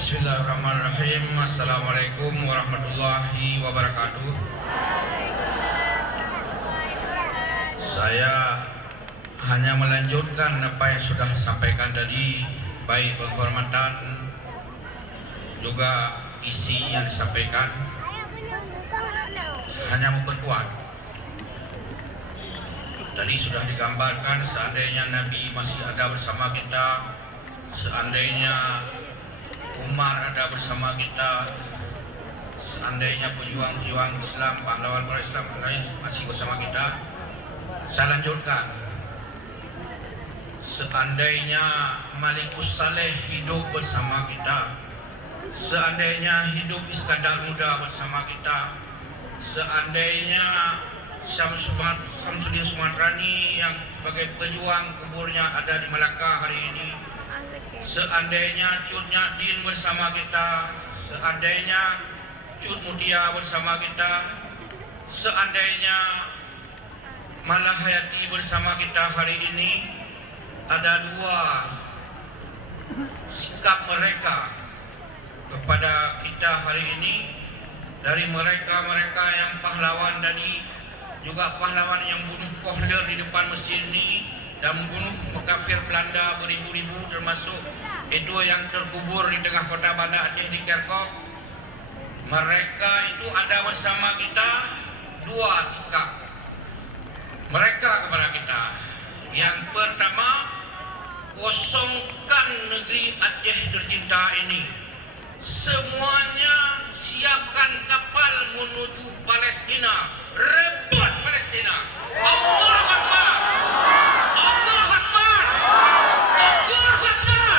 Bismillahirrahmanirrahim. Assalamualaikum warahmatullahi wabarakatuh. Saya hanya melanjutkan apa yang sudah disampaikan tadi, baik penghormatan juga isi yang disampaikan, hanya memperkuat. Tadi sudah digambarkan seandainya Nabi masih ada bersama kita, seandainya Umar ada bersama kita, seandainya pejuang-pejuang Islam, pahlawan Islam lain masih bersama kita. Saya lanjutkan, seandainya Malikus Saleh hidup bersama kita, seandainya hidup Iskandar Muda bersama kita, seandainya Syamsuddin Sumatrani yang sebagai pejuang kuburnya ada di Melaka hari ini, seandainya Cut Nyadin bersama kita, seandainya Cut Mutia bersama kita, seandainya Malahayati bersama kita hari ini, ada dua sikap mereka kepada kita hari ini. Dari mereka-mereka yang pahlawan tadi, juga pahlawan yang bunuh Kohler di depan masjid ini dan membunuh kafir Belanda beribu-ribu, termasuk itu yang terkubur di tengah kota Banda Aceh di Kerkop. Mereka itu ada bersama kita. Dua sikap mereka kepada kita. Yang pertama, kosongkan negeri Aceh tercinta ini. Semuanya siapkan kapal menuju Palestina, rebut Palestina. Allahu Akbar. Allahu Akbar. Allahu Akbar.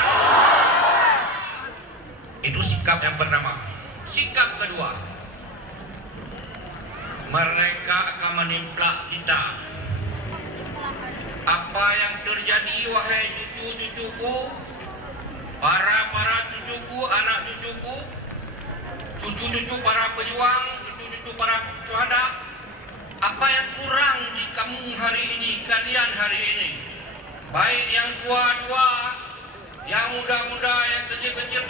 Itu sikap yang pertama. Sikap kedua, mereka akan menimplak kita. Apa yang terjadi, wahai cucu-cucuku, para cucuku, anak cucuku, cucu-cucu para pejuang, cucu-cucu para syuhada, apa yang kurang di kamu hari ini, kalian hari ini, baik yang tua-tua, yang muda-muda, yang kecil-kecil,